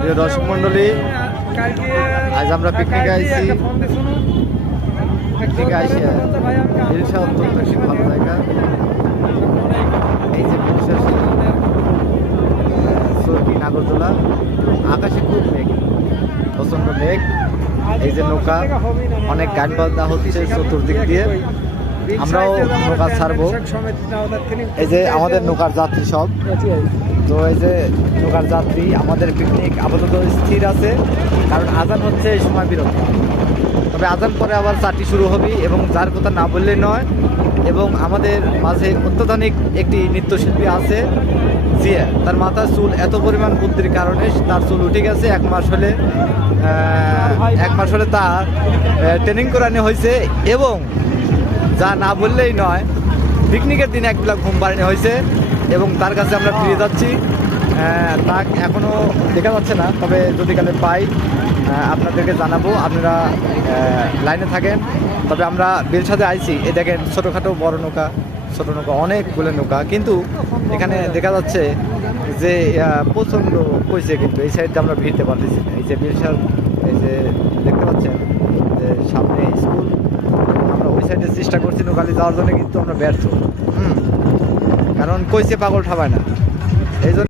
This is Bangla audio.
প্রিয় দর্শক মন্ডলী, আজ আমরা পিকনিকে আইছি। পিকনিকে আইসি বিলসা অত্যন্ত একটি ভালো জায়গা। এই যে বিলসা সর্কি নাগরদোলা, আকাশে খুব মেঘ, প্রচন্ড মেঘ। এই যে নৌকা, অনেক গান বাজনা হচ্ছে চতুর্দিক দিয়ে। আমরাও নৌকা ছাড়বো। এই যে আমাদের নৌকার যাত্রী সব, তো এই যে নৌকার যাত্রী, আমাদের পিকনিক আপাতত স্থির আছে, কারণ আজান হচ্ছে এই সময় বিরতি। তবে আজান পরে আবার চারটি শুরু হবে, এবং যার কথা না বললেই নয়, এবং আমাদের মাঝে অত্যাধুনিক একটি নৃত্যশিল্পী আছে জিয়া। তার মাথার চুল এত পরিমাণ বুদ্ধির কারণে তার চুল উঠে গেছে। এক মাস হলে তার ট্রেনিং করানো হয়েছে, এবং যা না বললেই নয়, পিকনিকের দিন এক বেলা ঘুম পাড়ানো হয়েছে, এবং তার কাছে আমরা ফিরে যাচ্ছি। তা এখনও দেখা যাচ্ছে না, তবে যদি কালে পাই আপনাদেরকে জানাবো, আপনারা লাইনে থাকেন। তবে আমরা বেলসাতে আইছি, এই দেখেন ছোটোখাটো বড় নৌকা, ছোটো নৌকা, অনেকগুলো নৌকা, কিন্তু এখানে দেখা যাচ্ছে যে প্রচণ্ড কইছে, কিন্তু এই সাইডে আমরা ভিড়তে পারতেছি না। এই যে বেলসার, এই যে দেখতে পাচ্ছেন যে সামনে স্কুল, আমরা ওই সাইডে চেষ্টা করছি নৌকালি যাওয়ার জন্য, কিন্তু আমরা ব্যর্থ। কারণ কইছে পাগল ঠাবায় না, এই জন্য